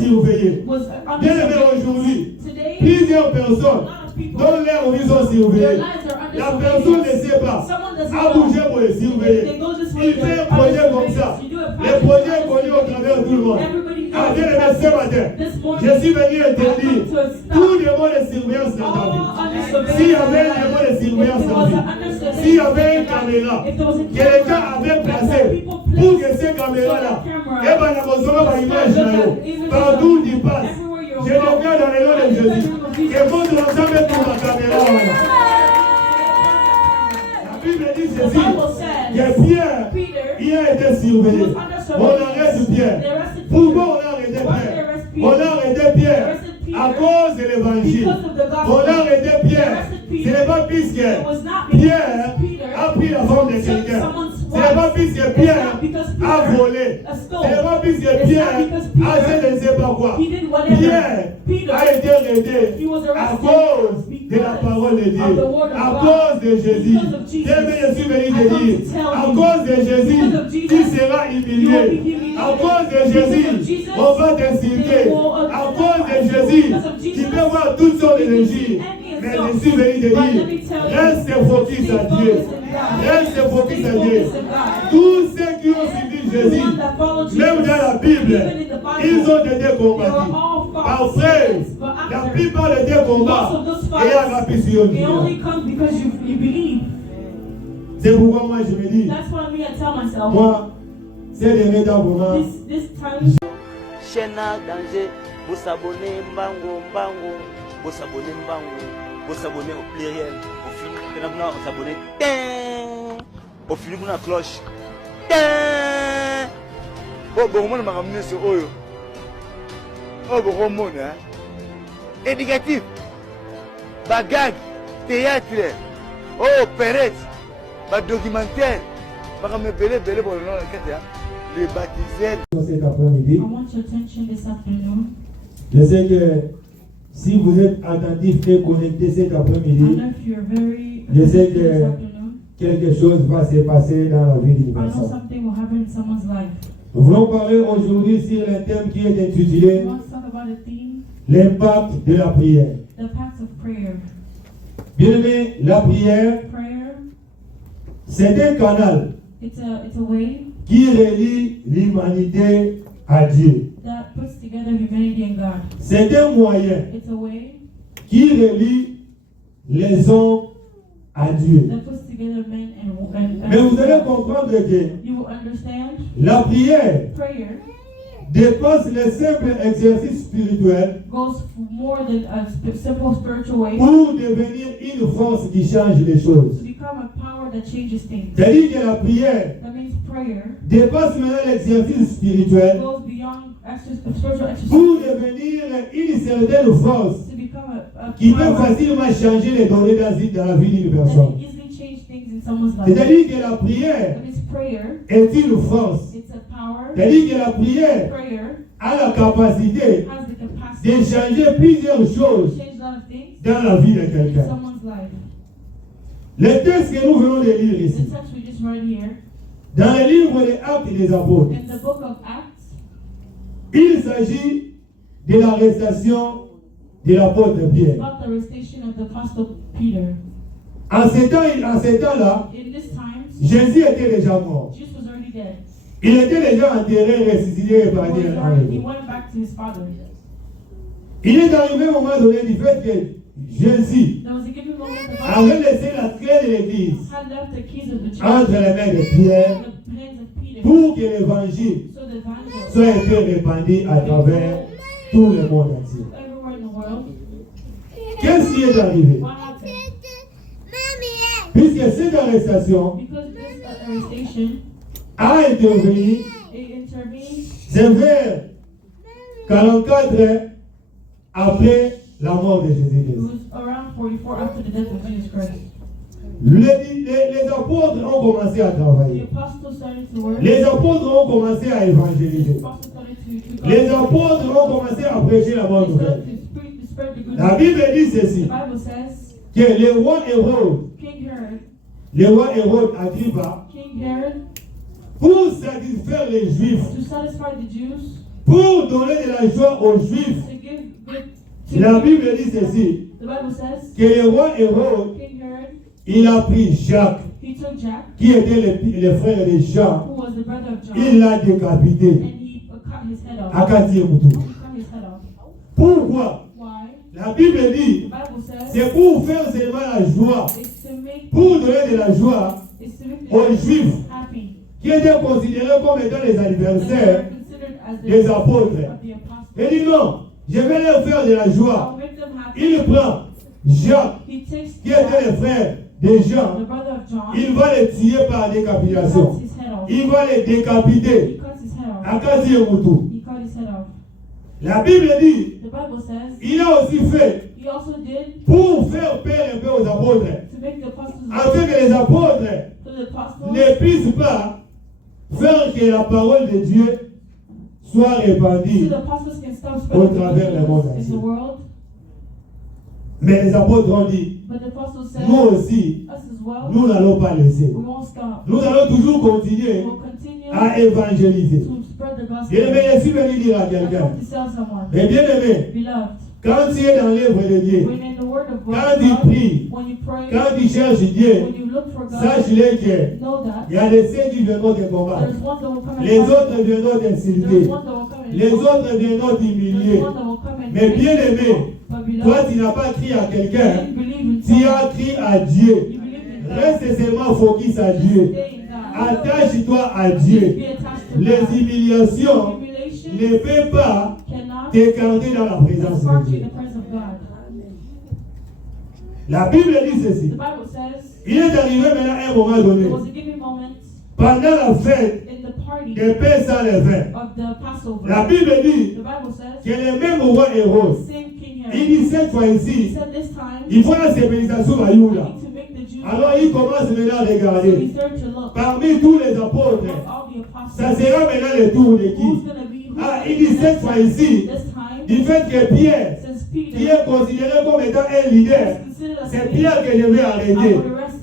surveillés. Bien aimé aujourd'hui, plusieurs personnes dont leurs vies sont surveillées. La personne ne sait pas à bouger pour les surveiller. Il fait un projet comme ça. Les projets connus au travers de tout le monde. Ah, bien aimé, ce matin, je suis venu interdire tous les mots de surveillance dans ta vie. S'il y avait des mots de surveillance dans ta vie, s'il y avait une caméra que quelqu'un avait placée pour que ces caméras-là, et bien, la besoin de l'image là, partout où tu passes, je regarde dans le nom de Jésus, et montre l'ensemble pour la caméra. La Bible dit ceci, que Pierre, il a été surveillé. On arrête Pierre. Pourquoi on a arrêté Pierre? On a arrêté Pierre à cause de l'évangile. On a arrêté Pierre. Ce n'est pas puisque Pierre a pris la forme de quelqu'un. Ce n'est pas puisque Pierre a volé. Ce n'est pas puisque Pierre a fait ne sais pas quoi. Pierre a été arrêté à cause de la parole de Dieu, à cause de Jésus. Je suis venu te dire, à cause de Jésus, tu seras humilié. À cause de Jésus, on va t'insulter. À cause de Jésus, tu peux voir toutes sortes d'énergie. Mais je suis venu te dire, reste focus à Dieu. Reste focus à Dieu. Tous ceux qui ont suivi Jésus, même dans la Bible, ils ont été combattus. Après, la plupart des combats et à la piscine. C'est pourquoi moi je me dis, moi, c'est des méthodes pour moi. Chaîne danger, vous s'abonnez, mbango, vous s'abonnez, vous s'abonnez au pluriel, au fil, on s'abonne, au fil de la cloche. Oh, bon, on m'a ramené sur Oyo. Oh, bon, monde, hein. Éducatif, bagage, théâtre, oh, perrette, documentaire, les baptisés. Cet après-midi, je sais que si vous êtes attentif et connecté cet après-midi, je sais que quelque chose va se passer dans la vie d'une personne. Nous voulons parler aujourd'hui sur un thème qui est intitulé l'impact de la prière. Bien aimé, la prière, c'est un canal qui relie l'humanité à Dieu. C'est un moyen qui relie les hommes à Dieu. Mais vous allez comprendre que la prière dépasse le simple exercice spirituel pour devenir une force qui change les choses. C'est-à-dire que la prière dépasse maintenant l'exercice spirituel pour devenir une certaine force qui peut facilement changer les données dans la vie d'une personne. C'est-à-dire que la prière est une force. C'est-à-dire que la prière a la capacité de changer plusieurs choses dans la vie de quelqu'un. Le texte que nous venons de lire ici, dans le livre des Actes des Apôtres, il s'agit de l'arrestation de l'apôtre Pierre. En ces temps-là, Jésus était déjà mort. Il était déjà enterré, ressuscité et parti en Dieu. Il est arrivé au moment donné du fait que Jésus avait laissé la clé de l'église entre les mains de Pierre pour que l'évangile soit été répandu à travers tout le monde entier. Qu'est-ce qui est arrivé? Puisque cette arrestation a intervenu, c'est vers 44 ans après la mort de Jésus-Christ. Les apôtres ont commencé à travailler. Les apôtres ont commencé à évangéliser. Les apôtres ont commencé à prêcher la bonne nouvelle. La Bible dit ceci, que le roi Hérode Agrippa, pour satisfaire les Juifs, Pour donner de la joie aux Juifs, la Bible dit ceci, que le roi Hérode, il a pris Jacques, qui était le frère de Jean, il l'a décapité. Pourquoi? La Bible dit, c'est pour faire seulement la joie, pour donner de la joie aux Juifs, qui étaient considérés comme étant les adversaires des apôtres. Il dit non, je vais leur faire de la joie. Il prend Jacques, qui était le frère de Jean, il va les tuer par décapitation. Il va les décapiter. La Bible dit, il a aussi fait pour faire peur un peu aux apôtres, afin que les apôtres ne puissent pas faire que la parole de Dieu soit répandue au travers du monde entier. Mais les apôtres ont dit, nous aussi, nous n'allons pas laisser. Nous allons toujours continuer à évangéliser. Bien-aimé, je suis venu dire à quelqu'un, mais bien-aimé, quand tu es dans l'œuvre de Dieu, quand tu pries, quand tu cherches Dieu, sache-le qu'il y a des saints qui viendront te combattre. Les autres viendront t'insulter. Les autres viendront t'humilier. Mais bien-aimé, toi tu n'as pas crié à quelqu'un, tu as crié à Dieu. Reste seulement focus à Dieu. Attache-toi à Dieu. Les humiliations ne peuvent pas t'écarter dans la présence de Dieu. La Bible dit ceci. Il est arrivé maintenant à un moment donné, pendant la fête des pains sans levain, la Bible dit que le même roi Hérode, il dit cette fois-ci, il faut la civilisation à Yuda. Alors il commence maintenant à regarder. Parmi tous les apôtres, ça sera maintenant le tour de qui? Ah, il dit cette fois-ci, du fait que Pierre, qui est considéré comme étant un leader, c'est Pierre que je vais arrêter.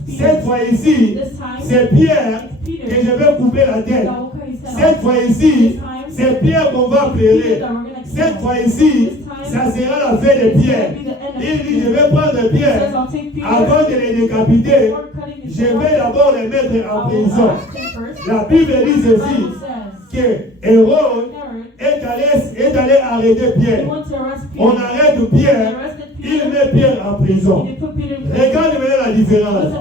Cette fois-ci, c'est Pierre que je vais couper la tête. Cette fois-ci, c'est Pierre qu'on va plairer. Cette fois-ci, ça sera la fête de Pierre. Il dit, je vais prendre Pierre. Avant de les décapiter, je vais d'abord les mettre en prison. La Bible dit ceci, que Hérode est allé arrêter Pierre. On arrête Pierre, il met Pierre en prison. Regarde maintenant la différence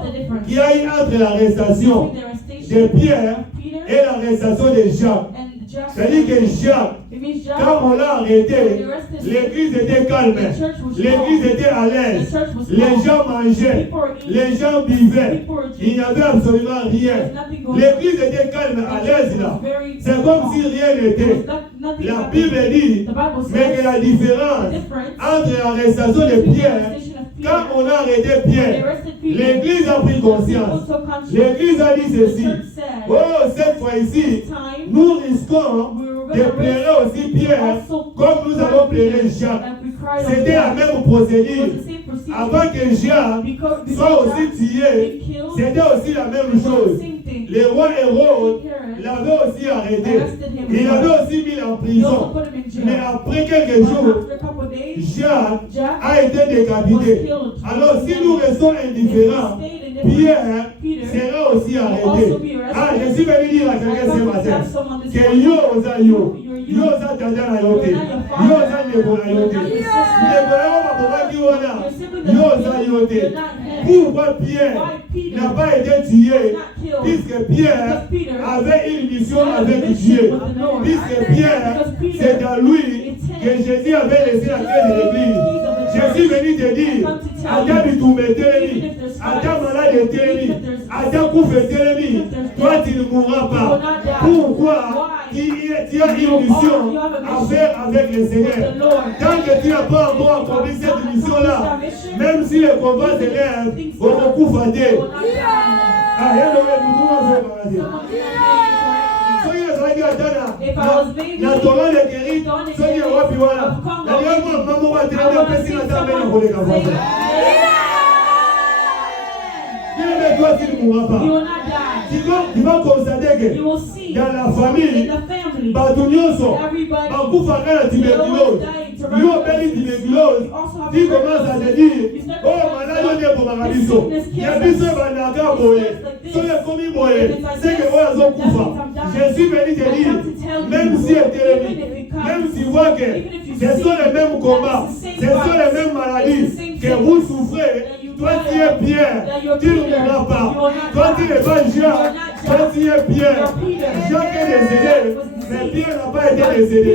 qu'il y a eu entre l'arrestation de Pierre et l'arrestation de Jacques. C'est-à-dire que Jacques, quand on l'a arrêté, l'église était calme, l'église était à l'aise, les gens mangeaient, les gens vivaient, il n'y avait absolument rien. L'église était calme, à l'aise là. C'est comme si rien n'était. La Bible dit, mais que la différence entre l'arrestation de Pierre, quand on a arrêté Pierre, l'église a pris conscience. L'église a dit ceci, oh, cette fois-ci, nous risquons de plairer aussi Pierre comme nous avons plairé Jacques. C'était la même procédure. Avant que Jacques soit aussi tué, c'était aussi la même chose. Le roi Hérode l'avait aussi arrêté. Il l'avait aussi mis en prison. Mais après quelques jours, Jacques a été décapité. Alors si nous restons indifférents, Pierre sera aussi arrêté. Ah, je suis venu dire à quelqu'un ce matin que Yosa yo, Yosa Tadana yote, Yosa Nebola yote, Yosa yote. Pourquoi Pierre n'a pas été tué? Puisque Pierre avait une mission avec Dieu. Puisque Pierre, c'est dans lui que Jésus avait laissé la clé de l'église. Je suis venu te dire, Adam Bitoumbe Télémi, Adam malade Télémi, Adam Koufé Télémi, toi tu ne mourras pas. Pourquoi? Tu as une mission à faire avec le Seigneur. Tant que tu n'as pas encore accompli cette mission-là, même si le combat se lève, on ne couvre pas. Ah, il y a le même If I was being na tola le keri soki ya wapi wana na leo mambo wa tena pesi na tabe na kule kaza. you will not die. Tu vas constater que dans la famille, tu commences à te dire, oh, malade, on est pour ma biso. Il y a biso, c'est que je suis venu te dire, même si même si vous voyez que ce sont les mêmes combats, ce sont les mêmes maladies que vous souffrez, toi tu es Pierre, tu ne mourras pas. Toi tu n'es pas Jacques, toi tu es Pierre. Jacques est décédé, mais Pierre n'a pas été décédé.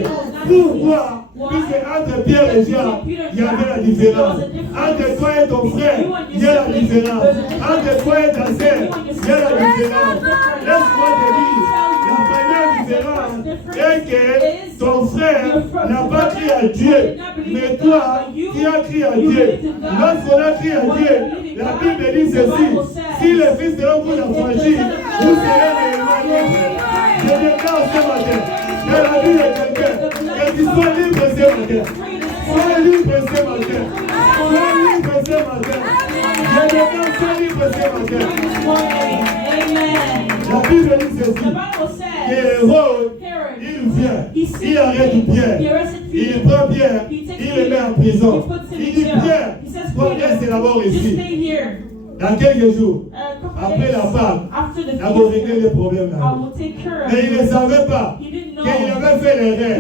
Pourquoi? Puisque entre Pierre et Jacques, il y avait la différence. Entre toi et ton frère, il y a la différence. Entre toi et ta sœur, il y a la différence. Laisse-moi te dire, la première différence est que ton frère n'a pas crié à Dieu, mais toi qui as crié à Dieu. Lorsqu'on a crié à Dieu, la Bible dit ceci: si le Fils de l'homme vous a franchi, vous serez réellement libres. Je déclare ce matin, dans la vie de quelqu'un, que tu sois libre ce matin. Sois libre ce matin. Sois libre ce matin. Je déclare, sois libre ce matin. La Bible dit ceci: que Hérode, il vient, il arrête Pierre, il prend Pierre, il le met en prison. Il dit: Pierre, toi reste d'abord ici. Dans quelques jours, après la femme, il a réglé les problèmes là. Mais il ne savait pas qu'il avait fait l'erreur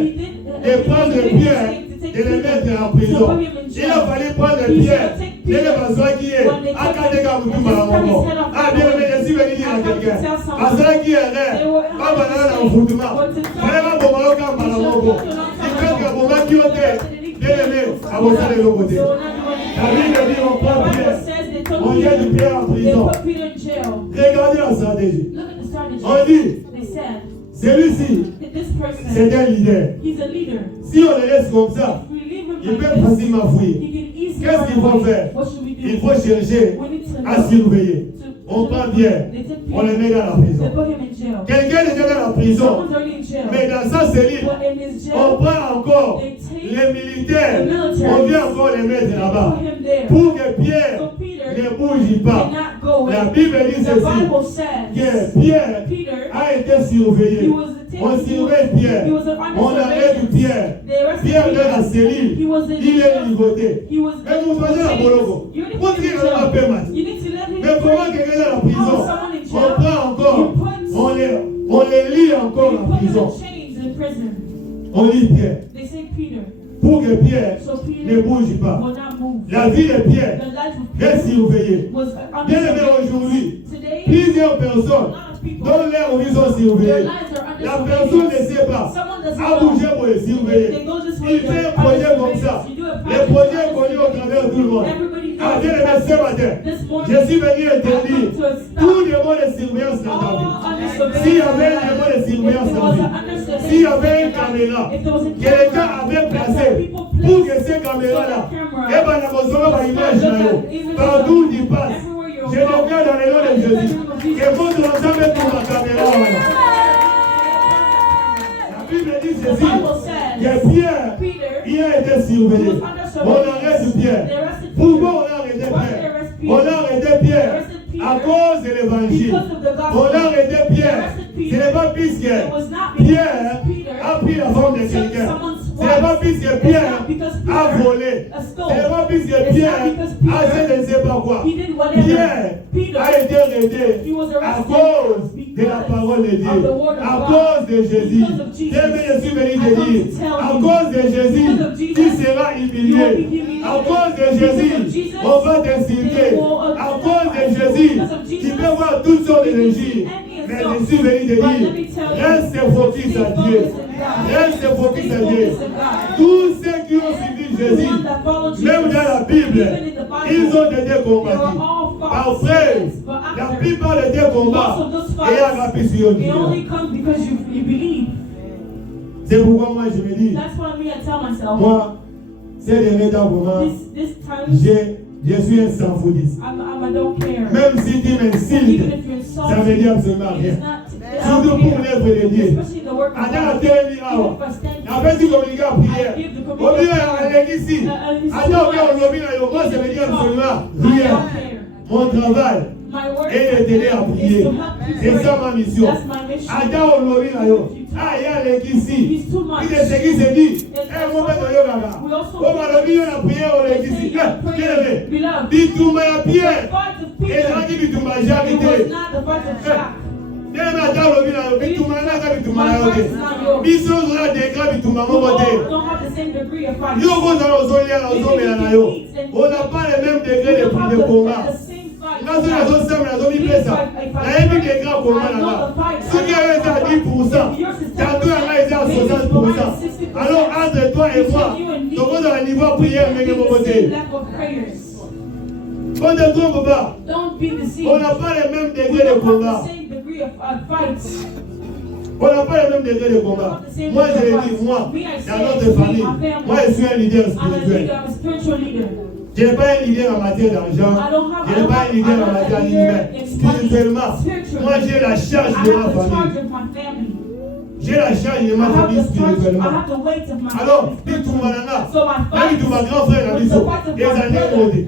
de prendre Pierre et le mettre en prison. Il a fallu prendre Pierre, et le besoin qui est à ah bien, mais je suis venu dire à quelqu'un, à cela qui est erreur, pas banal en foutement. Vraiment, pour moi, quand Malamoko, il fait que pour moi qui est bien aimé, à votre de l'autre côté. La Bible dit: on prend Pierre, on jette Pierre en prison. Regardez la stratégie. On dit: celui-ci, c'est un leader. Si on le laisse comme ça, il peut facilement fuir. Qu'est-ce qu'il faut faire? Il faut chercher à surveiller. On prend Pierre, on le met dans la prison. Quelqu'un est dans la prison, mais dans sa cellule, on prend encore les militaires, on vient encore les mettre là-bas pour que Pierre ne bouge pas. La Bible dit ceci: que Pierre a été surveillé. On surveille Pierre, on arrête Pierre. Pierre dans la cellule, il est ligoté. Mais vous voyez la Boloko, vous tirez dans la paix. Mais comment quelqu'un est dans la prison? On prend encore, on les lit encore en prison. On lit Pierre pour que Pierre ne bouge pas. La vie de Pierre est surveillée. Bien aimé, aujourd'hui, plusieurs personnes dont leur vie sont surveillées. La personne ne sait pas à bouger pour les surveiller. Il fait un projet comme ça. Les projets connus au travers de tout le monde. Ah, bien aimé, ce matin, je suis venu interdire tous les mots de surveillance dans ta vie. S'il y avait un mot de surveillance dans ta vie, s'il y avait une caméra que l'État avait placée pour que ces caméras-là, et bien, la besoin de l'image là, partout où il passe, je le regarde dans le nom de Jésus, que votre ensemble pour la caméra. La Bible dit ceci: que Pierre, il a été surveillé. On arrête Pierre. Pourquoi on a arrêté Pierre? On a arrêté Pierre à cause de l'évangile. On a arrêté Pierre. Ce n'est pas puisque Pierre a pris la forme de quelqu'un. Ce n'est pas puisque Pierre a volé. Ce n'est pas puisque Pierre a fait je ne sais pas quoi. Pierre a été arrêté à cause de la parole de Dieu, à cause de Jésus. Je suis venu te dire, à cause de Jésus, tu seras humilié. À cause de Jésus, on va t'insulter. À cause de Jésus, tu peux voir toutes sortes d'énergie. Mais je suis venu te dire, reste focus à Dieu. Reste focus à Dieu. Tous ceux qui ont suivi Jésus, même dans la Bible, ils ont été combattus. Après, la plupart de tes combats est agapé sur Dieu. C'est pourquoi moi je me dis, moi, ces derniers temps pour moi, je suis un sans-foutiste. Même si tu m'insultes, ça ne veut dire absolument rien. Surtout pour l'œuvre de Dieu. Attends, après tu communiques en prière. Au milieu de l'église ici, attends, ça veut dire absolument rien. Mon travail est de t'aider à prier. C'est ça ma mission. Ada Olori Nayo. Ah, il y a l'église ici. Il est ce qui se dit. Mon père de Yoga. Oh, ma lobby, on a prié au l'église. Dis-toi, Pierre. Et là, dis-toi, Jacques. On n'a pas le même degré de combat. Quand on a des grands combats là-bas. Ce qui est à 10%, tantôt là, il est à 60%. Alors, entre toi et moi, nous sommes à un niveau de prière, mais de mon côté. On ne trompe pas. On n'a pas le même degré de combat. On n'a pas le même degré de combat. Moi, je l'ai dit, moi, dans notre famille, moi, je suis un leader spirituel. Je n'ai pas un leader en matière d'argent. Je n'ai pas un leader en matière humaine. Spirituellement, moi, j'ai la charge de ma famille. J'ai la charge de ma famille spirituellement. Alors, dis tout malana, même tout ma grand frère a dit ça. Les années rodées.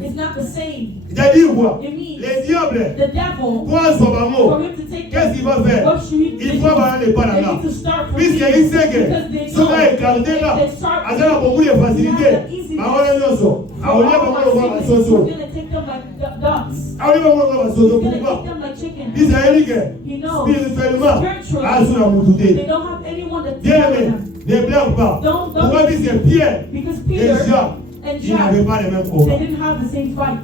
J'ai dit quoi? Les diables, pour son amour, qu'est-ce qu'il va faire? Il faut avoir les pas là. Puisqu'il sait que ce qui est écarté là, il y a beaucoup de facilité. Spirituellement, ne blague pas. Pourquoi dire que Pierre et Jacques, ils n'avaient pas les mêmes combats.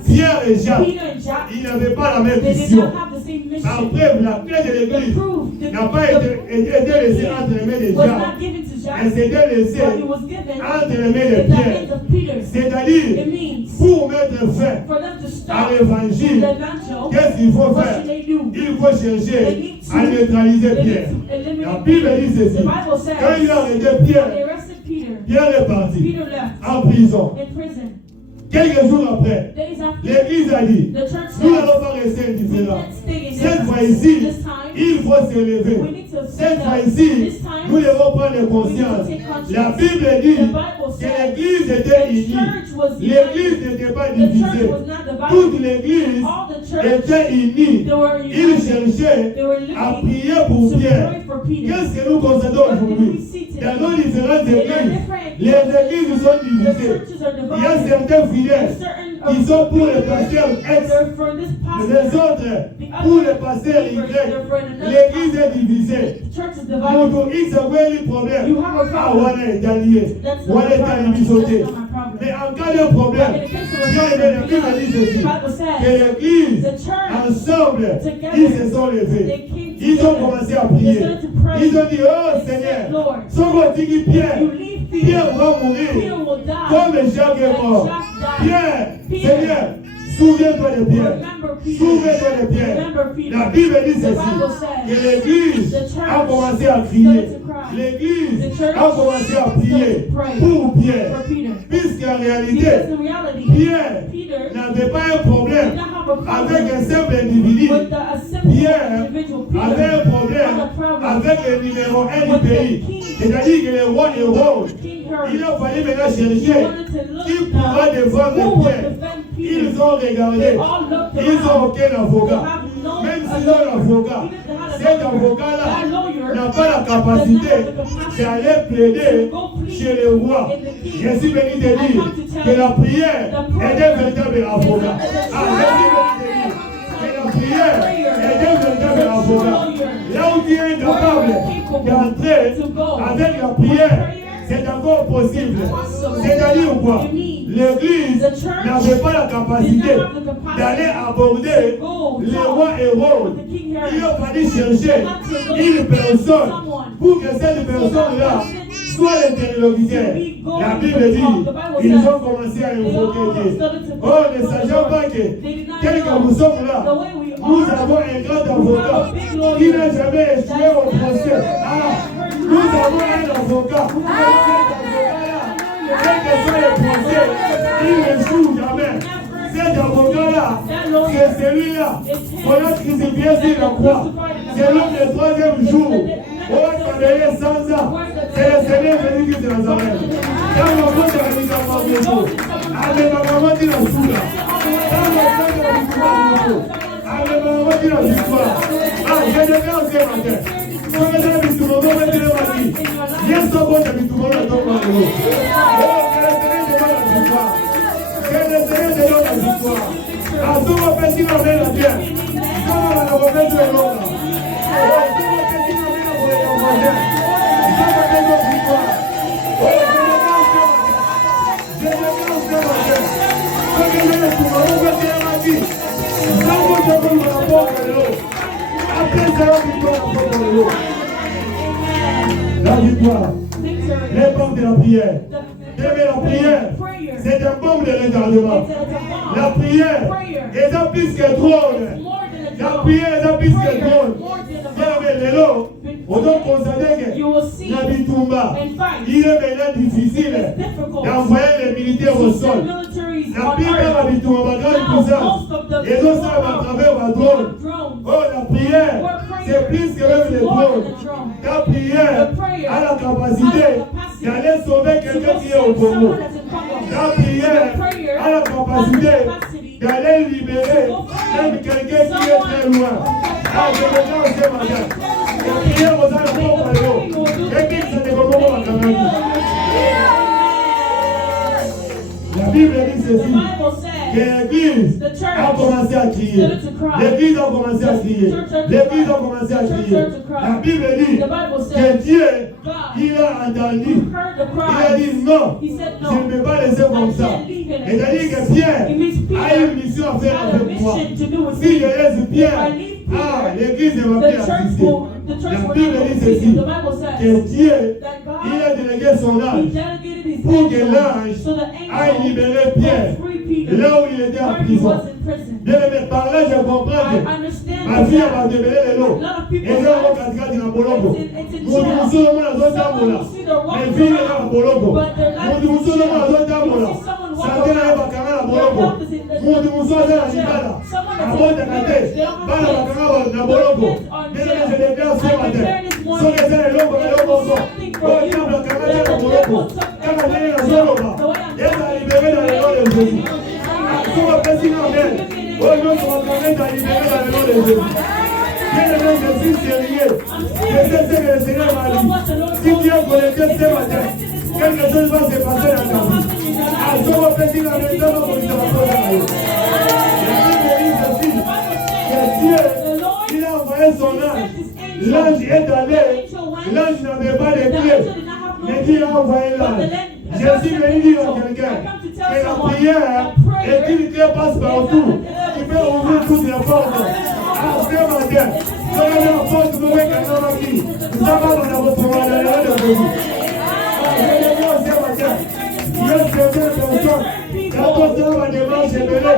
Pierre et Jacques, ils n'avaient pas la même vision. Après, la clé de l'église n'a pas été laissée entre les mains de Jacques. Elle s'était laissée entre les mains de Pierre. C'est-à-dire, pour mettre fin à l'évangile, qu'est-ce qu'il faut faire? Il faut chercher à neutraliser Pierre. La Bible dit ceci. Quand il a arrêté Pierre, Pierre est parti en prison. Quelques jours après, l'église a dit, nous n'allons pas rester indifférents. Cette fois-ci, il faut s'élever. Cette fois-ci, nous devons prendre conscience. La Bible dit que l'église était unie. L'église n'était pas divisée. Toute l'église était unie. Ils cherchaient à prier pour Pierre. Qu'est-ce que nous constatons aujourd'hui? Dans nos différentes églises, les églises sont divisées. Il y a certains fidèles qui sont pour le pasteur X, les autres pour le pasteur Y. L'église est divisée. Pour X a eu le problème. Ah, voilà, est allié. Voilà, est allié. Mais en cas de problème, Dieu dit ceci, que l'église, ensemble, ils se sont levés. Ils ont commencé à prier. Ils ont dit, oh Seigneur, son côté qui Pierre va mourir comme Jacques est mort. Pierre, Seigneur, souviens-toi de Pierre. Souviens-toi de Pierre. La Bible dit ceci, que l'église a commencé à crier. L'église a commencé à prier pour Pierre. Puisqu'en réalité, Pierre n'avait pas un problème avec un simple individu. Pierre avait un problème avec le numéro 1 du pays. C'est-à-dire que le roi Hérode, il a fallu maintenant chercher qui pourra défendre Pierre. Ils ont regardé, ils ont aucun avocat. Même s'ils ont l'avocat, cet avocat-là n'a pas la capacité d'aller plaider chez le roi. Je suis venu te dire que la prière est un véritable avocat. Ah, je suis venu te dire que la prière est un véritable avocat. Là où tu es incapable d'entrer avec la prière, c'est encore possible. C'est-à-dire quoi? L'église n'avait pas la capacité d'aller aborder le roi Hérode. Il a fallu chercher une personne pour que cette personne-là soit l'interlocuteur. La Bible dit, ils ont commencé à invoquer Dieu. Oh, ne sachant pas que, tel que nous sommes là, nous avons un grand avocat qui n'a jamais échoué au procès. Ah, nous avons un avocat. Quel que soit le procès, il n'échoue jamais. Cet avocat-là, c'est celui-là. Voilà ce qui s'est bien sur la croix. C'est l'homme du troisième jour. Oh, ça veillait sans ça. C'est le Seigneur Jésus-Christ de Nazareth. Dans le monde de la mise en place de Dieu. Avec ma maman dit la soula. La victoire, les pommes de la prière. La prière, c'est un bombe de retardement. La prière est un plus que drôle. La prière est un plus que drôle. On doit constater que la Bitumba, il est maintenant difficile d'envoyer les militaires au sol. La plupart de la Bitumba, grâce pour ça, ils ont ça à travers la drone. Oh, la prière, c'est plus que même les drones. La prière a la capacité d'aller sauver quelqu'un qui est au Congo. La prière a la capacité d'aller libérer même quelqu'un qui est très loin. Ah, je me dis ce matin. La prière aux gens de l'eau. Et qui se développe à la Bible dit ceci. Que l'église a commencé à crier. L'église a commencé à crier. L'église a commencé à crier. La Bible dit que Dieu, il a entendu. Il a dit non, je ne peux pas laisser comme ça. C'est-à-dire que Pierre a une mission à faire avec moi. Si je laisse Pierre, l'église ne va plus assister. La Bible dit ceci. Que Dieu, il a délégué son ange pour que l'ange aille libérer Pierre là où il était en prison. Bien aimé, par là je comprends que ma fille va démêler les lots. Et là, on va casser dans Bolongo. Nous sommes dans la zone d'Amola. Les filles sont dans Bolongo. Nous sommes dans la zone d'Amola. Certains sont dans la Bolongo. Nous sommes dans la Libala. Avant de casser, dans la Bolongo. Bien aimé, je déclare ce matin. Sont les uns et l'autre, les autres sont. Oh, diable, la Canada, la Bolongo. Canada, la Zoloba. Et elle a libéré dans le nom de Jésus. On va passer dans l'air. Oh non, on va permettre à libérer dans le nom de Jésus. Bien aimé, je suis sérieux. Je sais ce que le Seigneur m'a dit. Si Dieu est connecté ce matin, quelque chose va se passer dans ta vie. Alors, on va passer dans le temps, on va passer dans la vie. La Bible dit ceci, que Dieu, il a envoyé son ange. L'ange est allé. L'ange n'avait pas de pieds. Mais Dieu a envoyé l'ange. Jésus venu dire à quelqu'un que la prière est une qui passe partout, qui peut ouvrir toutes les portes. Alors ce matin, soyez la porte de votre canal qui nous avons dans votre malheur de Jésus. Alors je le dis ce matin, il y a certaines personnes, quand on va devant chez Belé,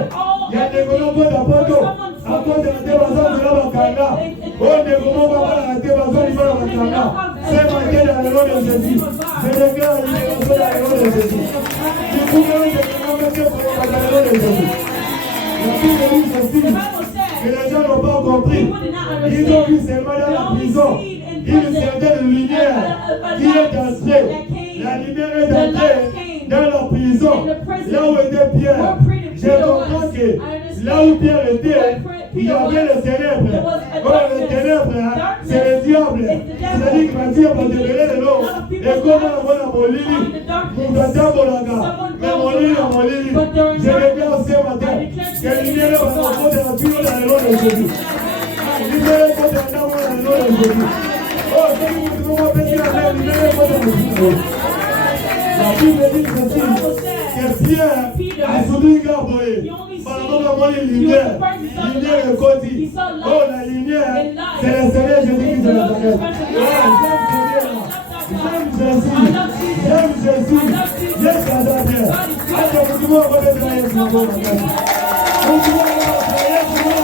il y a des colons d'apôtres, à cause de la dévasion de la Bakanda, oh des colons va pas la dévasion de la Bakanda. Ce matin dans le nom de Jésus, je déclare la libération dans le nom de Jésus. Du coup, je déclare pour le nom de Jésus. La Bible dit ceci, que les gens n'ont pas compris. Ils ont vu seulement dans la prison une certaine lumière qui est entrée. La lumière est entrée dans la prison, là où était Pierre. Je comprends que là où Pierre était, il y avait les ténèbres. Oh, les ténèbres, c'est le diable. C'est-à-dire que Dieu va démêler le nom. Et comment on va la molili, mon gâteau, mon laga, mais molili, la molili. Je déclare ce matin que libérer votre côté de la vie dans le nom de Jésus. Libérer votre amour dans le nom de Jésus. Oh, c'est que vous devez péter la main, libérer votre amour. La Bible dit ceci, que Pierre a soutenu Gaboé. Pendant la lumière, lumière est côté. Oh, la lumière, c'est le Seigneur Jésus-Christ de Nazareth. J'aime Jésus, j'aime Jésus, j'aime Nazareth. Attends, tout le monde va être là, tout le monde va être là. Tout le monde va être là,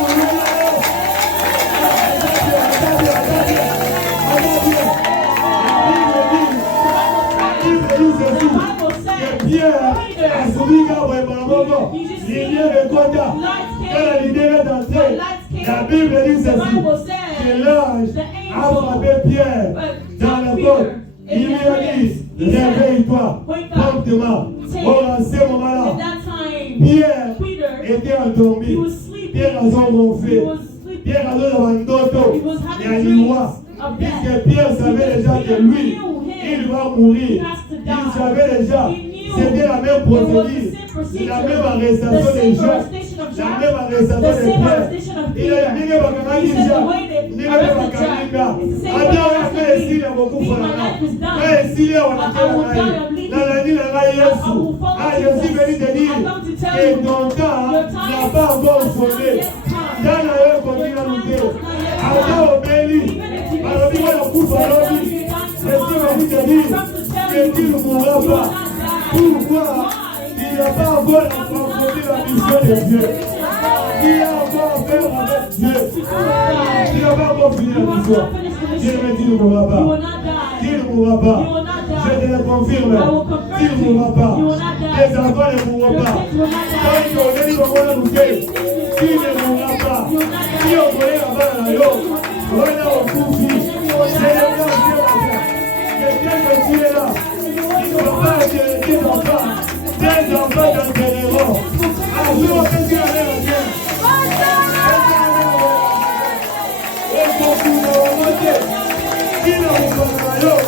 Pierre a soumis Gaboé par le moment. Lumière de Kota. Quand la lumière est entrée, la Bible dit ceci, que l'ange a frappé Pierre dans la porte. Il lui a dit, réveille-toi, promptement. Oh, à ce moment-là, Pierre était endormi. Pierre a gonflé. Pierre a donné un dodo. Il y a une loi. Puisque Pierre savait déjà que lui, il va mourir. Il savait déjà. C'était la même procédure. La même arrestation des gens. La même arrestation des Pierre. Il a dit je suis venu te dire que ton temps n'a pas encore sonné. Dans la continue à lutter. Alors, Béli, alors, il va la coupe à l'homme. Je suis venu te dire que tu ne mourras pas. Pourquoi? Il n'a pas encore accompli la mission de Dieu. Il a encore à faire avec Dieu. Il n'a pas encore fini la mission. Dieu me dit qu'il ne mourra pas. Qu'il ne mourra pas. Je te le confirme. Qu'il ne mourra pas. Les enfants ne mourront pas. Quand ils ont dit qu'on va lutter, qu'il ne mourra pas. Si on connaît la balle à l'eau, on va au coup de vie. C'est le plan de Dieu. Quelqu'un qui est là, il ne va pas attirer des enfants. Des enfants d'enterrement. Un jour, qu'est-ce qu'il y a à dire? Et pour tout le monde, qui n'a pas de l'eau,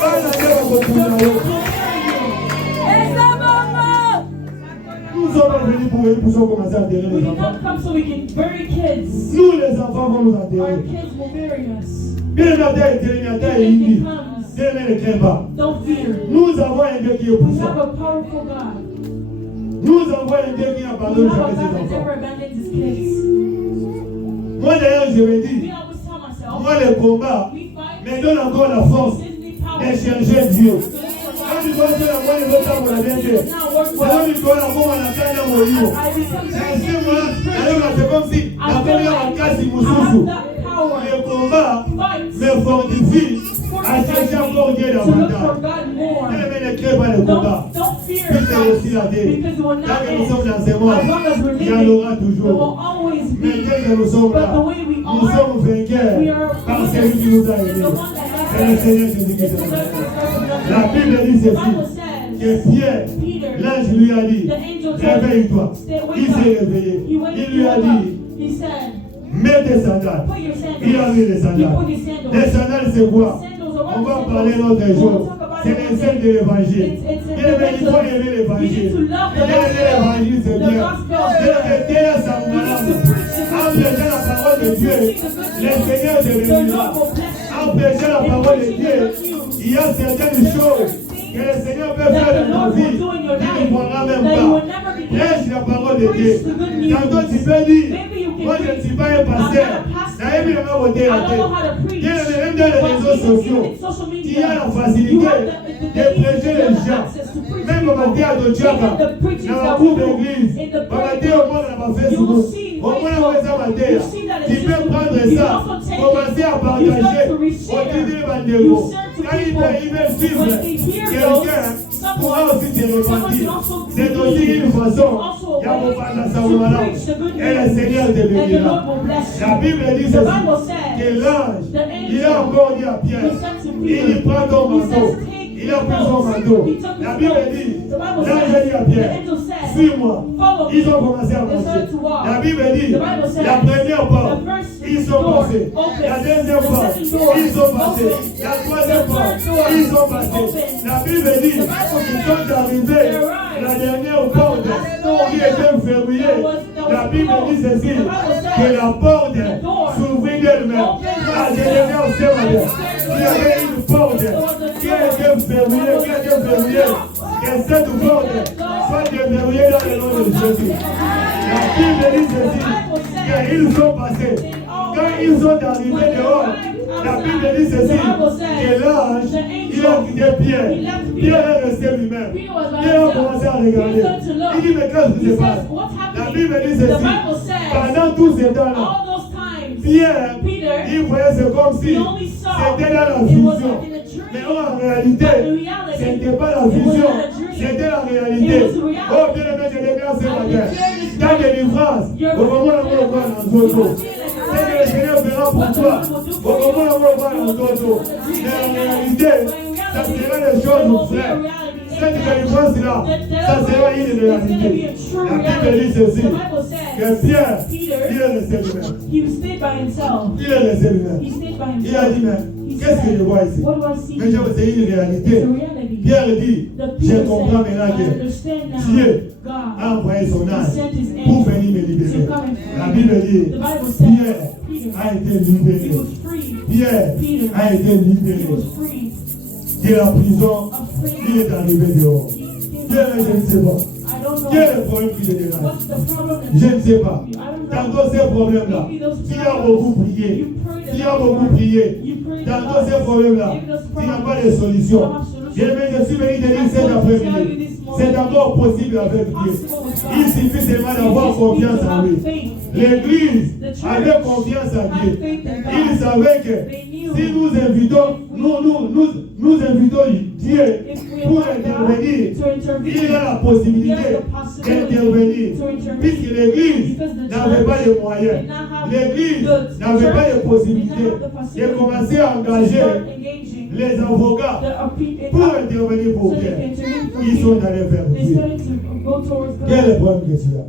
pas de l'eau. Nous sommes venus pour eux, pour commencer à enterrer les enfants. Nous, les enfants, vont nous enterrer. Bien entendu, ne crains pas. Nous avons un Dieu qui est puissant. Nous avons un Dieu qui n'abandonne jamais ses enfants. Moi d'ailleurs, je me dis, moi le combat me donne encore la force de chercher Dieu. Quand tu vois que la voix est l'autre pour la vérité, c'est là que tu vois la voix à la caille à mon livre. C'est comme si la première en casse il moussou. Le combat me fortifie à chercher encore Dieu davantage. Ne me crée pas le combat. Puis c'est aussi la terre. Tant que nous sommes dans ce monde, il y en aura toujours. Mais dès que nous sommes là, nous sommes vainqueurs par celui qui nous a aidés. C'est le Seigneur Jésus-Christ. La Bible dit ceci, que Pierre, l'ange lui a dit, réveille-toi. Il s'est réveillé. Il lui a dit, mets tes sandales. Il a mis les sandales. Les sandales, c'est quoi? On va parler l'autre jour. C'est l'essai de l'évangile. Il faut aimer l'évangile. L'évangile, c'est bien. L'évangile, ça vous malade. En prêchant la parole de Dieu, le Seigneur deviendra. En prêchant la parole de Dieu, il y a certaines choses que le Seigneur peut faire dans nos vies. Il ne croira même pas. Prêche la parole de Dieu. Tantôt tu peux dire, moi je ne suis pas un pasteur. D'ailleurs, il va voter la tête. Il y a même dans les réseaux sociaux. Il y a la facilité de prêcher les gens. Même au matin à Dotiaka, dans la cour d'église, au matin au monde dans ma Facebook, au moins on va ça matin. Tu peux prendre ça, commencer à partager au titre de Bandego. Quand il veut suivre quelqu'un, pourra aussi se repentir. C'est aussi une façon, il y a mon père dans et le Seigneur te bénira. La Bible dit ceci, que l'ange, il a encore dit à Pierre, il prend ton manteau. Il a pris son manteau. La Bible dit, l'ange a dit à Pierre, suis-moi. Ils ont commencé à marcher. La Bible dit, la première porte, ils sont passés. La deuxième porte, ils sont passés. La troisième porte, ils sont passés. La Bible dit, ils sont arrivés à la dernière porte qui était verrouillée. La Bible dit ceci, que la porte s'ouvrit d'elle-même. La dernière semaine, il y avait une porte qui était verrouillée, que cette porte soit déverrouillée dans le nom de Jésus. La Bible dit ceci, qu'ils sont passés. Quand ils sont arrivés dehors, la Bible dit ceci, que l'ange, il a quitté Pierre. Pierre est resté lui-même. Pierre a commencé à regarder. Il dit, mais qu'est-ce qui se passe? La Bible dit ceci, pendant tous ces temps-là, Pierre, il voyait c'est comme si c'était dans la vision. Mais en réalité, ce n'était pas la vision, c'était la réalité. Oh, bien aimé, je déclare ce matin. Dans les livrances, au moment où on voit dans notre c'est que le Seigneur verra pour toi. Au moment où on voit dans notre mais en réalité, ça sera les choses, frère. Quand tu vas y voir cela, ça sera une réalité. La Bible dit ceci, que Pierre, il est resté lui-même. Il est resté lui-même. Il a dit, mais qu'est-ce que je vois ici? Mais c'est une réalité. Pierre dit, je comprends maintenant que Dieu a envoyé son âge pour venir me libérer. La Bible dit, Pierre a été libéré. Pierre a été libéré de la prison. Il est arrivé dehors. Pierre, je ne sais pas. Quel est le problème qui le dérange? Je ne sais pas. Dans ces problèmes-là, tu as beaucoup prié. Tu as beaucoup prié. Dans ces problèmes-là, tu n'as pas de solution. Je suis venu te dire cet après-midi. C'est encore possible avec Dieu. Il suffit seulement d'avoir confiance en lui. L'Église avait confiance en Dieu. Il savait que si nous invitons, nous invitons Dieu pour intervenir, il a la possibilité d'intervenir. Puisque l'Église n'avait pas de moyens, l'Église n'avait pas de possibilité de commencer à engager les avocats pour intervenir pour Pierre. Ils sont allés vers Dieu. Quel est le problème que tu as?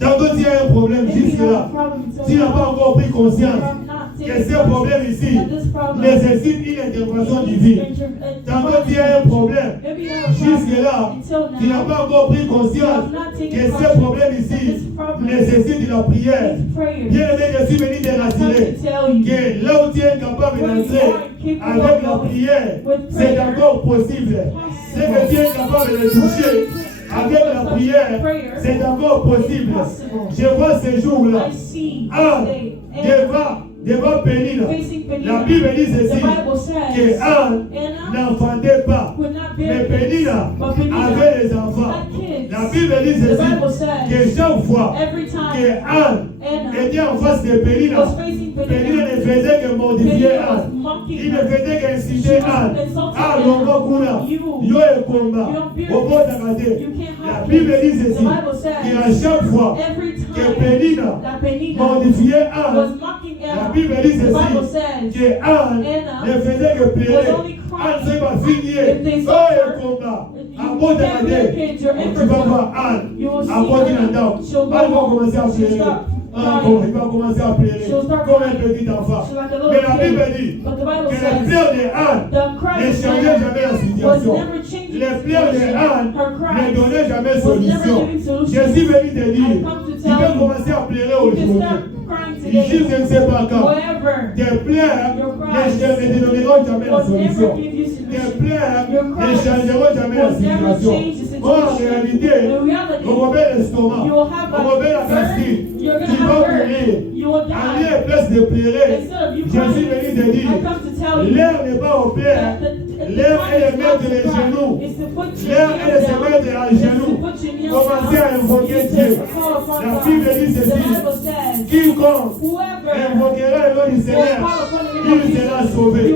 Tantôt tu as un problème jusque-là. Tu n'as pas encore pris conscience que ce problème ici nécessite une intervention divine. Tantôt tu as un problème jusque-là. Tu n'as pas encore pris conscience que ce problème ici nécessite la prière. Bien aimé, je suis venu te rassurer que là où tu es capable d'entrer avec la prière, c'est encore possible. Ce que tu es capable de toucher avec la prière, c'est encore possible. Je vois ces jours-là. Devant Pénina, la Bible dit ceci, que Anne n'enfantait pas, mais Pénina avait des enfants. La Bible dit ceci, que chaque fois que Anne était en face de Pénina, Pénina ne faisait que modifier Anne. Il ne faisait qu'inciter Anne. Ah, l'ongokuna, yo et combat, au bon d'agaté. La Bible dit ceci, qu'à chaque fois que Pénina modifiait Anne, la Bible dit ceci, que Anne ne faisait que pleurer. Anne s'est pas fini. Oh, et combat. À bon d'agaté, tu vas voir Anne. À bon d'agaté, Anne va commencer à pleurer. Il va commencer à pleurer comme un petit enfant. Mais la Bible dit que les pleurs de Anne ne changeaient jamais la situation. Les pleurs de Anne ne donnaient jamais solution. Je suis venu te dire, tu peux commencer à pleurer aujourd'hui. Ici, je ne sais pas quand. Tes pleurs ne donneront jamais la solution. Tes pleurs ne changeront jamais la situation. En réalité, on remet l'estomac, on remet la gastrite. Tu vas mourir. En lieu et place de pleurer, je suis venu te dire, l'air n'est pas au Père. L'air est de mettre les genoux. L'air est de se mettre à genoux. Commencez à invoquer Dieu. La Bible dit ceci, quiconque invoquera le nom du Seigneur, il sera sauvé.